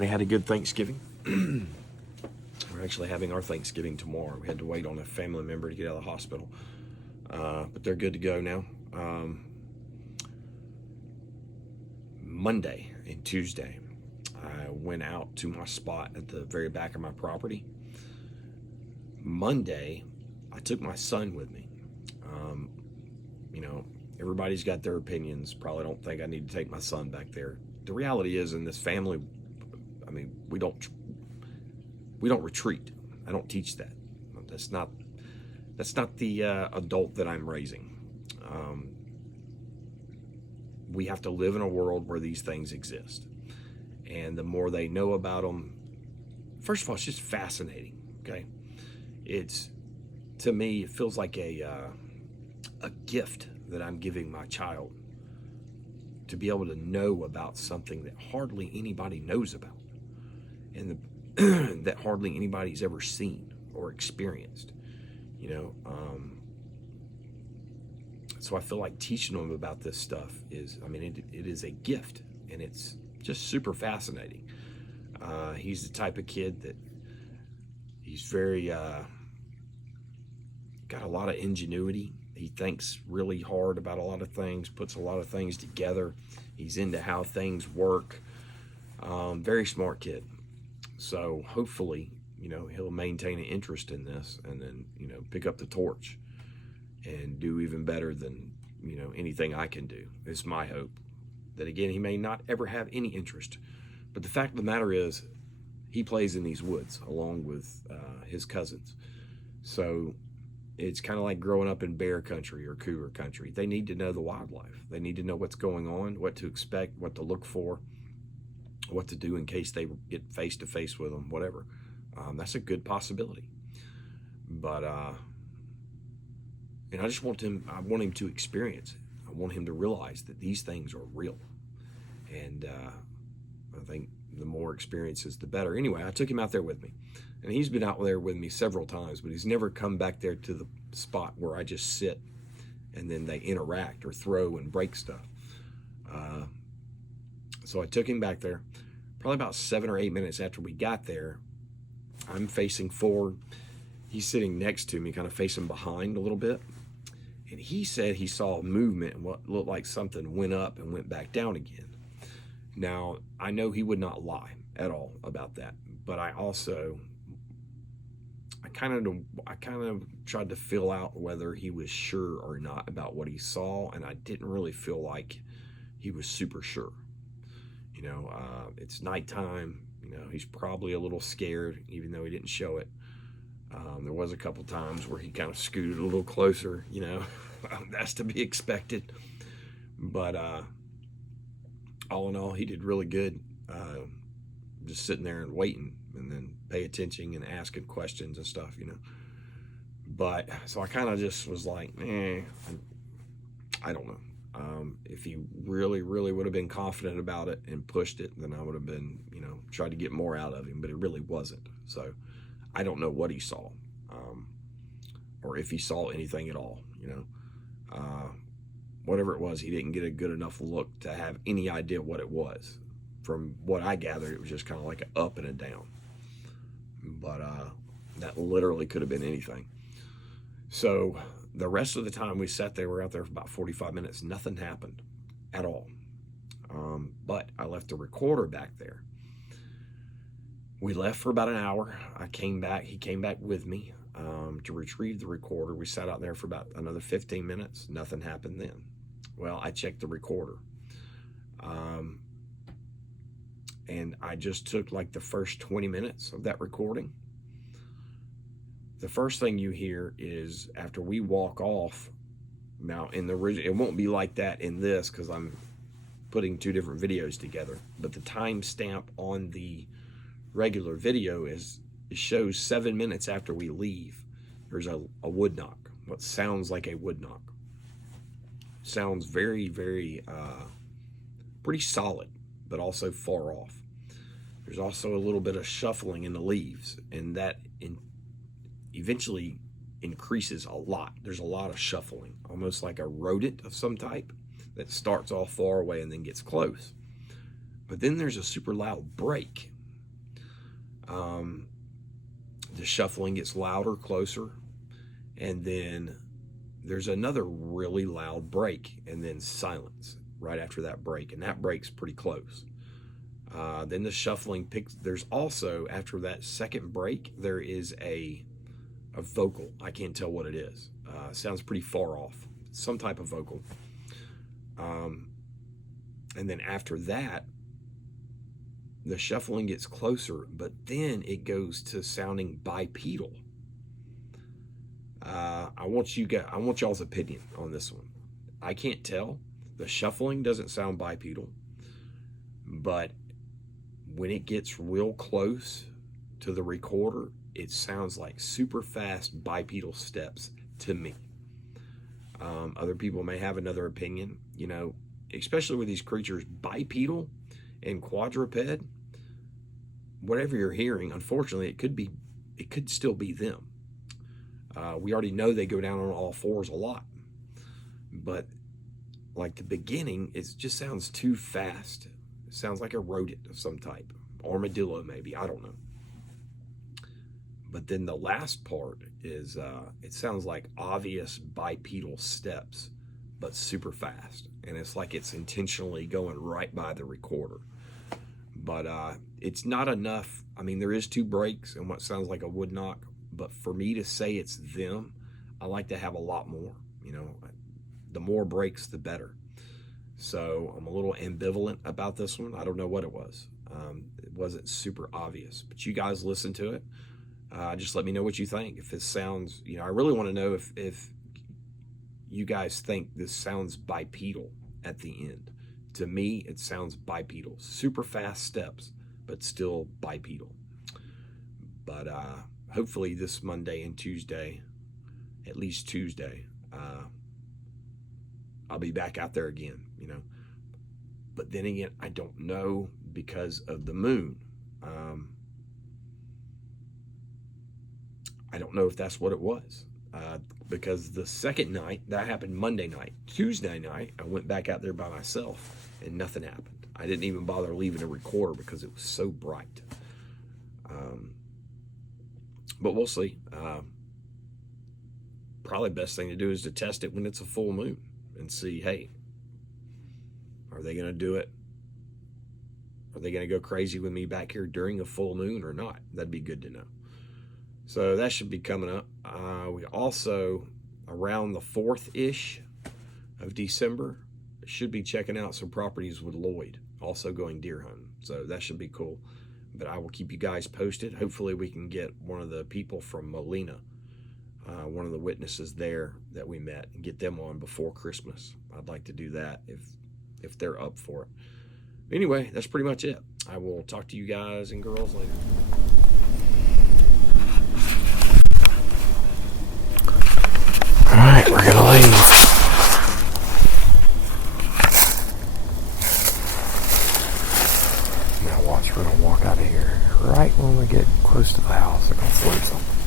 I had a good Thanksgiving. We're actually having our Thanksgiving tomorrow. We had to wait on a family member to get out of the hospital, but they're good to go now. Monday and Tuesday, I went out to my spot at the very back of my property. Monday, I took my son with me. Um, Everybody's got their opinions. Probably don't think I need to take my son back there. The reality is, in this family, we don't retreat. I don't teach that. That's not the adult that I'm raising. We have to live in a world where these things exist, and the more they know about them, first of all, it's just fascinating. Okay, to me, it feels like a gift that I'm giving my child, to be able to know about something that hardly anybody knows about, and that hardly anybody's ever seen or experienced. So I feel like teaching them about this stuff is, it is a gift, and it's just super fascinating. He's the type of kid that he's very got a lot of ingenuity. He thinks really hard about a lot of things, puts a lot of things together. He's into how things work. Very smart kid. So hopefully, he'll maintain an interest in this, and then, pick up the torch and do even better than, anything I can do. It's my hope. That, again, he may not ever have any interest, but the fact of the matter is, he plays in these woods along with his cousins. So it's kind of like growing up in bear country or cougar country. They need to know the wildlife. They need to know what's going on, what to expect, what to look for, what to do in case they get face to face with them, whatever. That's a good possibility. But and I want him to experience it. I want him to realize that these things are real. And I think the more experiences, the better. Anyway, I took him out there with me. And he's been out there with me several times, but he's never come back there to the spot where I just sit and then they interact or throw and break stuff. So I took him back there. Probably about 7 or 8 minutes after we got there, I'm facing forward. He's sitting next to me, kind of facing behind a little bit. And he said he saw movement and what looked like something went up and went back down again. Now, I know he would not lie at all about that, but I kind of tried to feel out whether he was sure or not about what he saw, and I didn't really feel like he was super sure. It's nighttime. He's probably a little scared, even though he didn't show it. There was a couple times where he kind of scooted a little closer. That's to be expected. But all in all, he did really good. Just sitting there and waiting, and then pay attention and asking questions and stuff. But so I kind of just was like, I don't know. If he really, really would have been confident about it and pushed it, then I would have been, tried to get more out of him, but it really wasn't. So I don't know what he saw, or if he saw anything at all, whatever it was, he didn't get a good enough look to have any idea what it was. From what I gathered, it was just kind of like an up and a down, but that literally could have been anything. So the rest of the time we sat there, we were out there for about 45 minutes. Nothing happened at all. But I left the recorder back there. We left for about an hour. I came back. He came back with me to retrieve the recorder. We sat out there for about another 15 minutes. Nothing happened then. Well, I checked the recorder. And I just took like the first 20 minutes of that recording. The first thing you hear is after we walk off. Now, in the original, it won't be like that in this because I'm putting two different videos together. But the timestamp on the regular video it shows 7 minutes after we leave. There's a wood knock. What sounds like a wood knock. Sounds very, very pretty solid, but also far off. There's also a little bit of shuffling in the leaves, and that eventually increases a lot. There's a lot of shuffling, almost like a rodent of some type that starts off far away and then gets close. But then there's a super loud break, The shuffling gets louder, closer, and then there's another really loud break, and then silence right after that break, and that break's pretty close. Then the shuffling picks. There's also, after that second break, there is a vocal. I can't tell what it is. Sounds pretty far off. Some type of vocal. And then after that, the shuffling gets closer, but then it goes to sounding bipedal. I want y'all's opinion on this one. I can't tell. The shuffling doesn't sound bipedal, but when it gets real close to the recorder, it sounds like super fast bipedal steps to me. Other people may have another opinion, especially with these creatures, bipedal and quadruped. Whatever you're hearing, unfortunately, it could still be them. We already know they go down on all fours a lot, but like the beginning, it just sounds too fast. It sounds like a rodent of some type, armadillo maybe, I don't know. But then the last part is, it sounds like obvious bipedal steps, but super fast. And it's like it's intentionally going right by the recorder. But it's not enough. I mean, there is 2 breaks and what sounds like a wood knock. But for me to say it's them, I like to have a lot more. The more breaks, the better. So I'm a little ambivalent about this one. I don't know what it was. It wasn't super obvious. But you guys listen to it. Just let me know what you think. If this sounds, I really want to know if you guys think this sounds bipedal at the end. To me, it sounds bipedal. Super fast steps, but still bipedal. But hopefully this Monday and Tuesday, at least Tuesday, I'll be back out there again, But then again, I don't know because of the moon. I don't know if that's what it was. Because the second night, that happened Monday night. Tuesday night, I went back out there by myself and nothing happened. I didn't even bother leaving a recorder because it was so bright. But we'll see. Probably best thing to do is to test it when it's a full moon and see, hey, are they going to do it? Are they going to go crazy with me back here during a full moon or not? That'd be good to know. So that should be coming up. We also, around the 4th-ish of December, should be checking out some properties with Lloyd, also going deer hunting. So that should be cool. But I will keep you guys posted. Hopefully we can get one of the people from Molina, one of the witnesses there that we met, and get them on before Christmas. I'd like to do that if they're up for it. Anyway, that's pretty much it. I will talk to you guys and girls later. All right, we're gonna leave. Now watch, we're gonna walk out of here right when we get close to the house. They're gonna throw something.